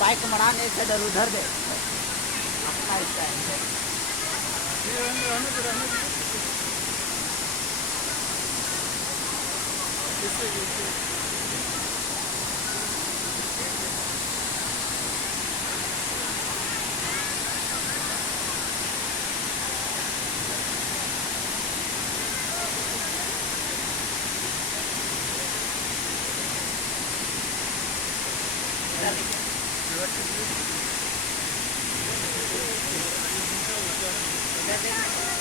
Bike मड़ाने से इधर उधर दे अपना style है। इधर देखिए।